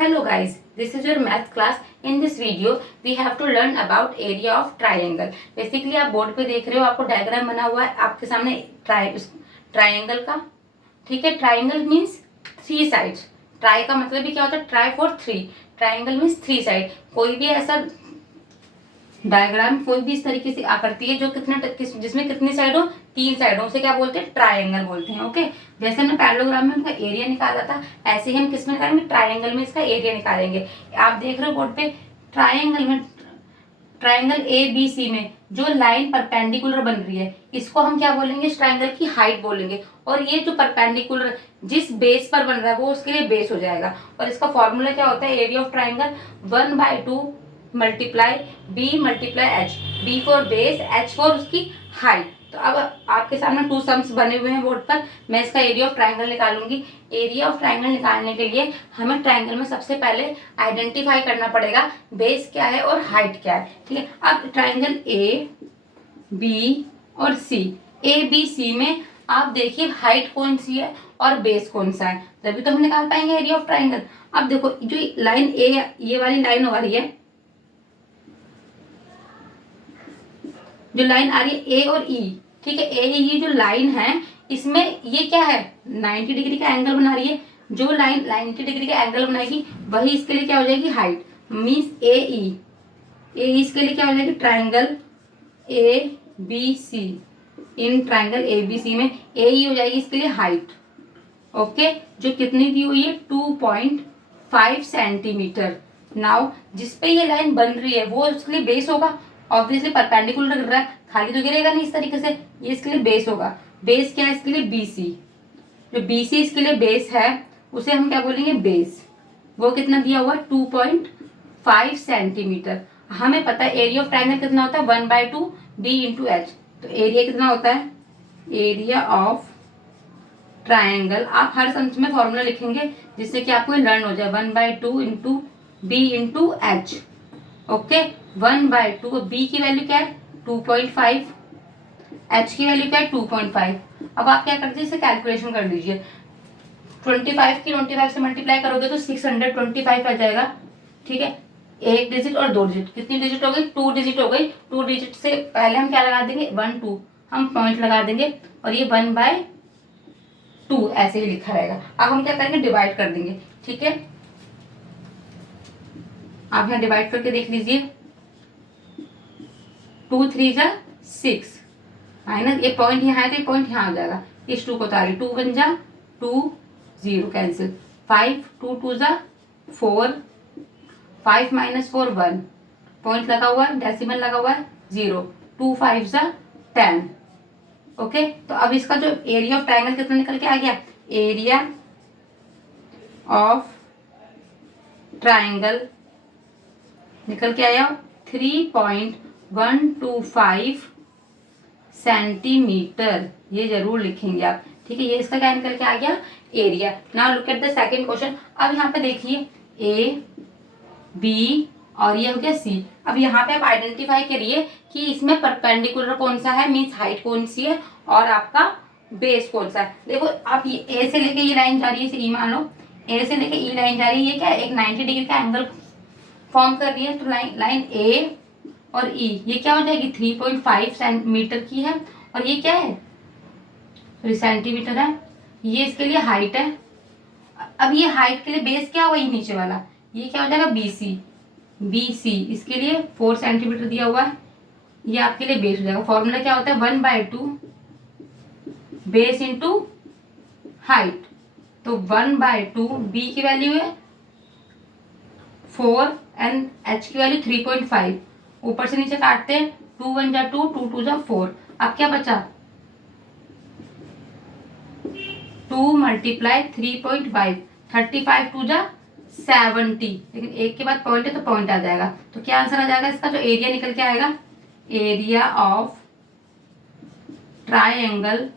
Hello guys, this is your math class. In this video, we have to learn about area of triangle. Basically आप board पे देख रहे हो, आपको diagram बना हुआ है आपके सामने ट्राइंगल का. ठीक है, triangle means three sides. Try का मतलब भी क्या होता है? Try for three. Triangle means three side. कोई भी ऐसा डायग्राम कोई भी इस तरीके से आकृति है जो जिसमें कितनी साइड हो? तीन साइड हो, उसे क्या बोलते हैं? ट्राइंगल बोलते हैं. ओके, जैसे हमने पैरेललोग्राम में उनका एरिया निकाला था, ऐसे ही हम किसमें निकालेंगे? ट्राइंगल में इसका एरिया निकालेंगे. आप देख रहे हो बोर्ड पे ट्राइंगल में, ट्राइंगल ए बी सी में जो लाइन परपेंडिकुलर बन रही है, इसको हम क्या बोलेंगे? इस ट्राइंगल की हाइट बोलेंगे. और ये जो परपेंडिकुलर जिस बेस पर बन रहा है वो उसके लिए बेस हो जाएगा. और इसका फॉर्मूला क्या होता है? Area of triangle 1/2 multiply B multiply H. B for base, H for उसकी हाइट. तो अब आपके सामने टू सम्स बने हुए हैं बोर्ड पर. मैं इसका एरिया ऑफ ट्राइंगल निकालूंगी. एरिया ऑफ ट्राइंगल निकालने के लिए हमें ट्राइंगल में सबसे पहले आइडेंटिफाई करना पड़ेगा बेस क्या है और हाइट क्या है. ठीक है, अब ट्राइंगल ए बी और सी, ए बी सी में आप देखिए हाइट कौन सी है और बेस कौन सा है, तभी तो हम निकाल पाएंगे एरिया ऑफ ट्राइंगल. अब देखो जो लाइन ए, ये वाली लाइन हो रही है, जो लाइन आ रही है ए और ई. ठीक है, ए ई जो लाइन है इसमें ये क्या है? 90 डिग्री का एंगल बना रही है. जो लाइन 90 डिग्री का एंगल बनाएगी वही इसके लिए क्या हो जाएगी? हाइट. मीन्स ए ई इसके लिए क्या हो जाएगी? Triangle A B C. इन ट्राइंगल ए बी सी में ए ई हो जाएगी इसके लिए हाइट. ओके, जो कितनी दी हुई है? 2.5 सेंटीमीटर. नाउ जिसपे ये लाइन बन रही है वो उसके लिए बेस होगा. ऑब्वियसली परपेंडिकुलर गिर रहा है, खाली तो गिरेगा नहीं इस तरीके से. ये इसके लिए बेस होगा. बेस क्या है इसके लिए? बीसी. जो बीसी इसके लिए बेस है उसे हम क्या बोलेंगे? बेस. वो कितना दिया हुआ है? 2.5 सेंटीमीटर. हमें पता है एरिया ऑफ ट्राइंगल कितना होता है? 1/2 बी इंटू एच. तो एरिया कितना होता है? एरिया ऑफ ट्राइंगल आप हर सम में फॉर्मूला लिखेंगे जिससे कि आपको लर्न हो जाए. 1/2 into B into H. Okay, 1/2. B की वैल्यू क्या है? 2.5. एच की वैल्यू क्या है? 2.5. अब आप क्या करते हैं? इसे कैलकुलेशन कर लीजिए. 25 की 25 से मल्टीप्लाई करोगे तो 625 आ जाएगा. ठीक है, एक डिजिट और दो डिजिट. कितनी डिजिट हो गई? 2 डिजिट हो गई. 2 डिजिट से पहले हम क्या लगा देंगे? 1 2 हम पॉइंट लगा देंगे और ये 1/2 ऐसे ही लिखा रहेगा. अब हम क्या करेंगे? डिवाइड कर देंगे. ठीक है, आप यहाँ डिवाइड करके देख लीजिए. 2 3 जा 6 है ना. ये पॉइंट यहाँ है तो ये पॉइंट यहाँ आ जाएगा. इस 2 को उतारिए. 2 1 जा 2, 0 कैंसिल. 5 2 2 जा 4, 5 - 4 1. पॉइंट लगा हुआ है, डेसिमल लगा हुआ है 0. 2 5 जा 10. ओके, तो अब इसका जो एरिया ऑफ ट्राइंगल कितना निकल के आ गया? एरिया ऑफ ट्राइंगल निकल के आया 3.125 सेंटीमीटर. ये जरूर लिखेंगे आप. ठीक है, ये इसका क्या निकल के आ गया? Area. Now look at the second question. अब यहाँ पे देखिए ए बी और ये हो गया सी. अब यहाँ पे आप आइडेंटिफाई करिए कि इसमें परपेंडिकुलर कौन सा है, मीन्स हाइट कौन सी है और आपका बेस कौन सा है. देखो आप ये ए से लेके ये लाइन जा रही है, इसे ई मान लो. ए से लेके ई लाइन जा रही है, ये क्या है? एक 90 डिग्री का एंगल फॉर्म कर रही है. तो लाइन ए और ई ये क्या हो जाएगी? 3.5 सेंटीमीटर की है. और ये क्या है? सेंटीमीटर है. ये इसके लिए हाइट है. अब ये हाइट के लिए बेस क्या हुआ? ये नीचे वाला, ये क्या हो जाएगा? बीसी. बीसी इसके लिए 4 सेंटीमीटर दिया हुआ है. ये आपके लिए बेस हो जाएगा. फॉर्मूला क्या होता है? 1/2 बेस इंटू हाइट. तो 1/2 बी की वैल्यू है 4 एंड एच की वैल्यू 3.5. ऊपर से नीचे काटते हैं. 2 1 जा 2, 2 2 जा 4. अब क्या बचा? 2 मल्टीप्लाई 3.5, 35 2 जा 70. लेकिन एक के बाद पॉइंट है तो पॉइंट आ जाएगा. तो क्या आंसर आ जाएगा इसका? जो एरिया निकल के आएगा, area of triangle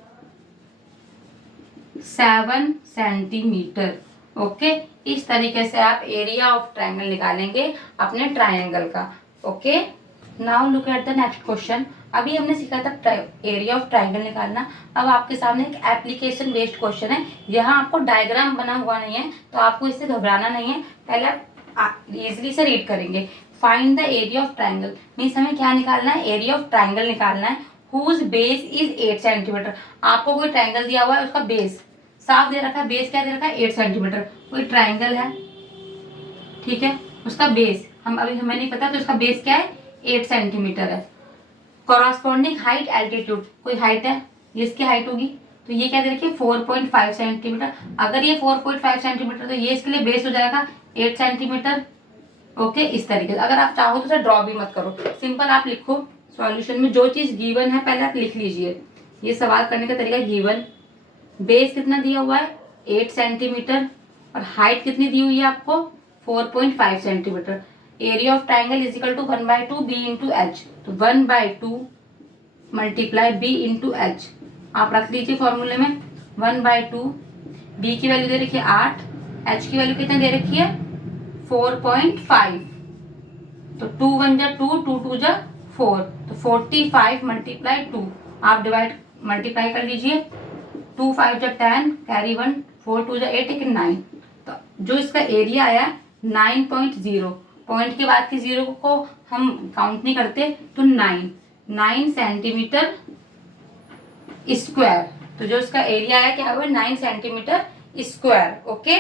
7 centimetre. Okay, इस तरीके से आप एरिया ऑफ ट्राइंगल निकालेंगे अपने ट्राइंगल का. Okay. Now look at the next question. अभी हमने सीखा था एरिया ऑफ ट्राइंगल निकालना। अब आपके सामने एक एप्लीकेशन बेस्ड क्वेश्चन है। यहाँ आपको डायग्राम बना हुआ नहीं है तो आपको इससे घबराना नहीं है। पहले आप इजिली से रीड करेंगे। Find the area of triangle means हमें क्या निकालना है, एरिया ऑफ ट्राइंगल निकालना है। Whose base is 8 centimetre. आपको कोई ट्राइंगल दिया हुआ है, उसका बेस साफ दे रखा है। बेस क्या दे रखा है, 8 सेंटीमीटर। कोई ट्राइंगल है, ठीक है, उसका बेस हमें नहीं पता तो उसका बेस क्या है, 8 सेंटीमीटर है। कॉरस्पॉन्डिंग हाइट एल्टीट्यूड, कोई हाइट है, ये इसकी हाइट होगी तो ये क्या दे रखी है 4.5 सेंटीमीटर। अगर ये 4.5 सेंटीमीटर तो ये इसके लिए बेस हो जाएगा 8 सेंटीमीटर। ओके, इस तरीके से। अगर आप चाहो तो ड्रॉ भी मत करो, सिंपल आप लिखो सॉल्यूशन में जो चीज गिवन है पहले आप लिख लीजिए। ये सवाल करने का तरीका, गिवन बेस कितना दिया हुआ है 8 सेंटीमीटर और हाइट कितनी दी हुई है आपको 4.5 centimetre. Area of triangle is equal to 1/2 B into H. तो 1/2 मल्टीप्लाई बी इंटू एच आप रख लीजिए फॉर्मूले में। 1/2 बी की वैल्यू दे रखी है 8, एच की वैल्यू कितना दे रखी है 4.5। तो 2 1 जा 2, 2 2 जा 4, तो 45 मल्टीप्लाई 2 आप डिवाइड मल्टीप्लाई कर लीजिए। 2 5 जा 10, कैरी 1, 4 2 जा 8, 9। तो जो इसका एरिया आया 9.0, पॉइंट के बाद की जीरो को हम काउंट नहीं करते तो 9 सेंटीमीटर स्क्वायर। तो जो इसका एरिया आया क्या हुआ 9 सेंटीमीटर स्क्वायर। ओके।